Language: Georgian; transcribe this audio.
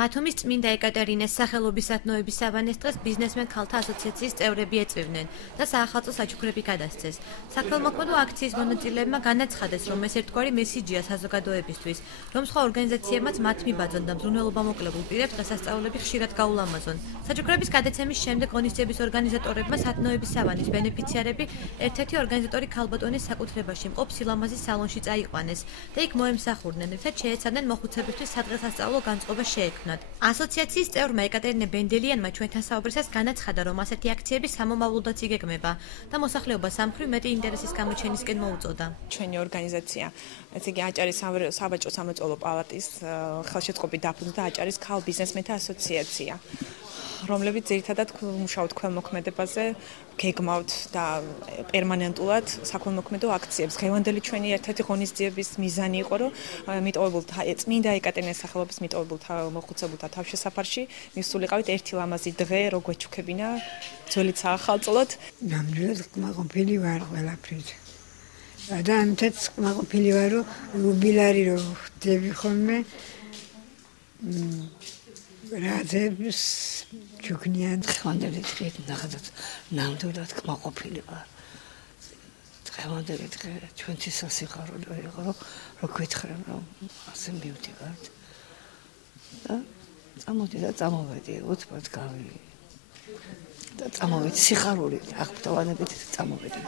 ბათუმის წმინდა ეკატერინეს სახელობის სათნოების სავანეს დღეს ბიზნესმენ ქალთა ასოციაციის წევრები ეწვივნენ და საახალწლო საჩუქრები გადასცეს. საქველმოქმედო აქციის მონაწილეებმა განაცხადეს, რომ ეს ერთგვარი მესიჯია საზოგადოებისთვის, რომ სხვა ორგანიზაციებმაც მათ მიბაძონ და მზრუნველობა მოკლებულ პირებს დღესასწაულები ხშირად გაულამაზონ. საჩუქრების გადაცემის შემდეგ ღონისძიების ორგანიზატორებმა სათნოების სავანის ბენეფიციარები ერთ-ერთი ორგანიზატორი ქალბატონის საკუთრებაში მყოფ სილამაზის სალონში წაიყვანეს და იქ მოემსახურნენ, რითაც შეეცადნენ მოხუცებისთვის სადღესასწაულო განწყობა შეექმნათ. ასოციაციის წევრმა ეკატერინე ბენდელიანმა ჩვენთან საუბრისას განაცხადა, რომ ასეთი აქციები სამომავლოდაც იგეგმება და მოსახლეობა სამხრივ მეტი ინტერესის გამოჩენისკენ მოუწოდა. ჩვენი ორგანიზაცია, ესე იგი აჭარის საბაჭო სამრეწველო პალატის ხელშეწყობით დაფუძნდა აჭარის ქალ ბიზნესმენთა ასოციაცია, რომლებიც ძირითადად მუშაობთ ქველმოქმედებაზე, გეგმავთ და პერმანენტულად საქველმოქმედო აქციებს. დღევანდელი ჩვენი ერთ-ერთი ღონისძიების მიზანი იყო, რომ მიტოვებულთა წმინდა ეკატერინეს სახელობის მიტოვებულთა მოხუცებულთა თავშესაფარში მისულიყავით ერთი ლამაზი დღე, რო გვეჩუქებინა ძველი საახალწლოდ. ნამდვილად კმაყოფილი ვარ ყველაფრით. და ამიტაც კმაყოფილი ვარ, რომ იუბილარი რო ხდები ხოლმე რაზებს ჩუქნიან დღევანდელი დღით ნახეთ ნამდვილად კმაყოფილი ვარ. დღევანდელი დღე ჩვენთვის სასიხარულო იყო, რომ გითხრენ, რომ ასე მივდივართ და წამოდი და წამოვედი, უცბად გავი და წამოვედი სიხარული აღფრთოვანებით წამოვედი.